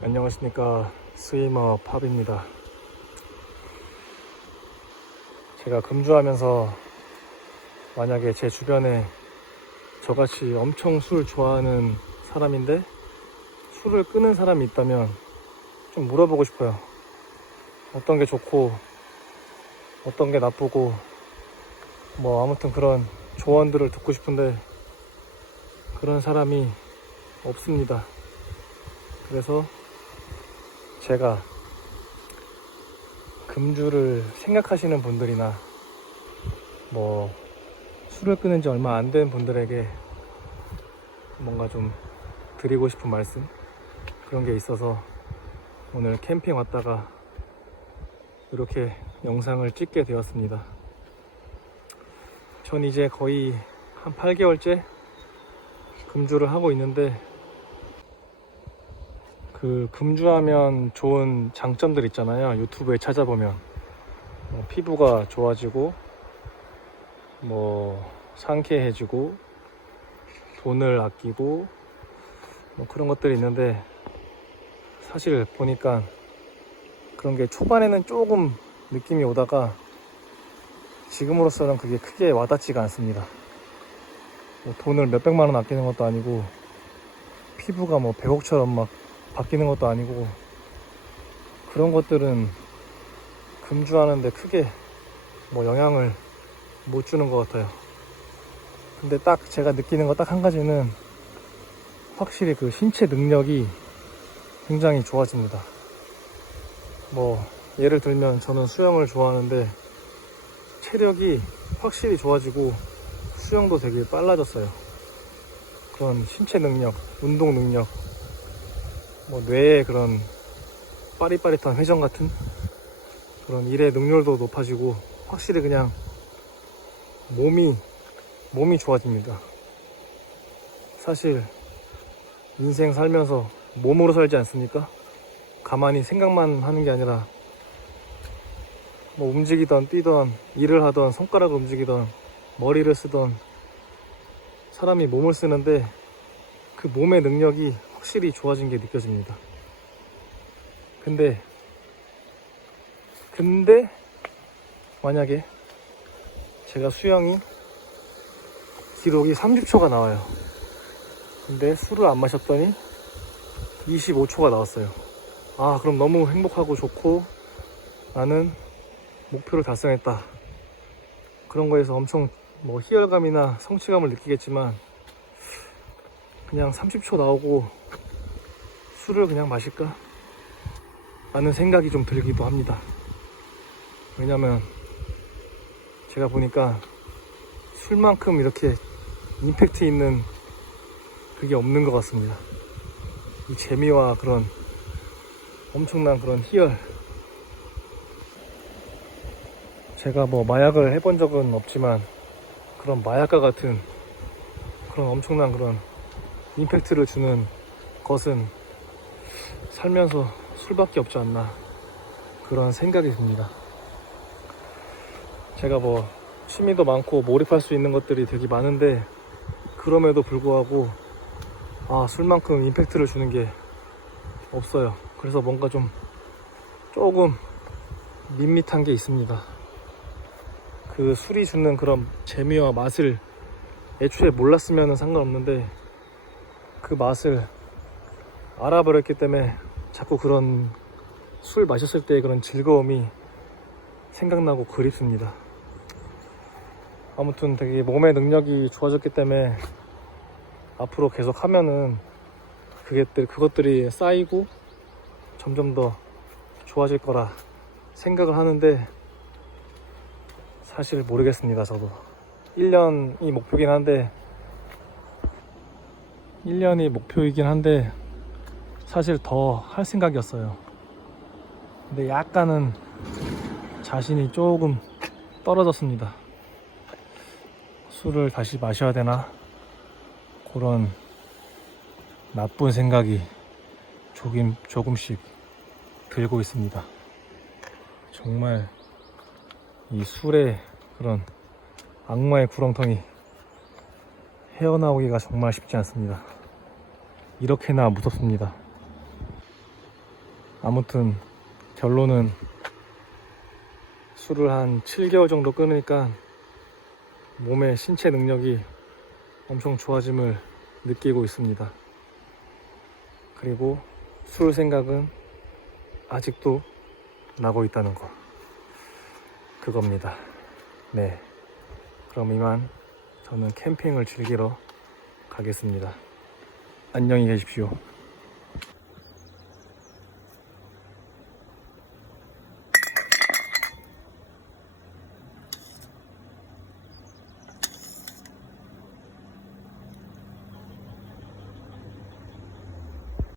안녕하십니까. 스위머 팝입니다. 제가 금주하면서 만약에 제 주변에 저같이 엄청 술 좋아하는 사람인데 술을 끄는 사람이 있다면 좀 물어보고 싶어요. 어떤 게 좋고 어떤 게 나쁘고 뭐 아무튼 그런 조언들을 듣고 싶은데 그런 사람이 없습니다. 그래서 제가 금주를 생각하시는 분들이나 뭐 술을 끊은 지 얼마 안 된 분들에게 뭔가 좀 드리고 싶은 말씀 그런 게 있어서 오늘 캠핑 왔다가 이렇게 영상을 찍게 되었습니다. 전 이제 거의 한 8개월째 금주를 하고 있는데 그 금주하면 좋은 장점들 있잖아요. 유튜브에 찾아보면 뭐 피부가 좋아지고 뭐 상쾌해지고 돈을 아끼고 뭐 그런 것들이 있는데 사실 보니까 그런 게 초반에는 조금 느낌이 오다가 지금으로서는 그게 크게 와닿지가 않습니다. 뭐 돈을 몇백만 원 아끼는 것도 아니고 피부가 뭐 백옥처럼 막 바뀌는 것도 아니고 그런 것들은 금주하는데 크게 뭐 영향을 못 주는 것 같아요. 근데 딱 제가 느끼는 거 딱 한 가지는 확실히 그 신체 능력이 굉장히 좋아집니다. 뭐 예를 들면 저는 수영을 좋아하는데 체력이 확실히 좋아지고 수영도 되게 빨라졌어요. 그런 신체 능력, 운동 능력, 뭐 뇌의 그런 빠릿빠릿한 회전 같은 그런 일의 능률도 높아지고 확실히 그냥 몸이 몸이 좋아집니다. 사실 인생 살면서 몸으로 살지 않습니까? 가만히 생각만 하는 게 아니라 뭐 움직이던 뛰던 일을 하던 손가락을 움직이던 머리를 쓰던 사람이 몸을 쓰는데 그 몸의 능력이 확실히 좋아진 게 느껴집니다. 근데 근데 만약에 제가 수영이 기록이 30초가 나와요. 근데 술을 안 마셨더니 25초가 나왔어요. 아, 그럼 너무 행복하고 좋고 나는 목표를 달성했다. 그런 거에서 엄청 뭐 희열감이나 성취감을 느끼겠지만 그냥 30초 나오고 술을 그냥 마실까? 라는 생각이 좀 들기도 합니다. 왜냐면 제가 보니까 술만큼 이렇게 임팩트 있는 그게 없는 것 같습니다. 이 재미와 그런 엄청난 그런 희열. 제가 뭐 마약을 해본 적은 없지만 그런 마약과 같은 그런 엄청난 그런 임팩트를 주는 것은 살면서 술밖에 없지 않나 그런 생각이 듭니다. 제가 뭐 취미도 많고 몰입할 수 있는 것들이 되게 많은데 그럼에도 불구하고 아 술만큼 임팩트를 주는 게 없어요. 그래서 뭔가 좀 조금 밋밋한 게 있습니다. 그 술이 주는 그런 재미와 맛을 애초에 몰랐으면 상관없는데 그 맛을 알아버렸기 때문에 자꾸 그런 술 마셨을 때 그런 즐거움이 생각나고 그립습니다. 아무튼 되게 몸의 능력이 좋아졌기 때문에 앞으로 계속 하면은 그것들, 그것들이 쌓이고 점점 더 좋아질 거라 생각을 하는데 사실 모르겠습니다, 저도. 1년이 목표긴 한데 1년이 목표이긴 한데 사실 더 할 생각이었어요. 근데 약간은 자신이 조금 떨어졌습니다. 술을 다시 마셔야 되나? 그런 나쁜 생각이 조금, 조금씩 들고 있습니다. 정말 이 술의 그런 악마의 구렁텅이 헤어나오기가 정말 쉽지 않습니다. 이렇게나 무섭습니다. 아무튼 결론은 술을 한 7개월 정도 끊으니까 몸의 신체 능력이 엄청 좋아짐을 느끼고 있습니다. 그리고 술 생각은 아직도 나고 있다는 거. 그겁니다. 네. 그럼 이만 저는 캠핑을 즐기러 가겠습니다. 안녕히 계십시오.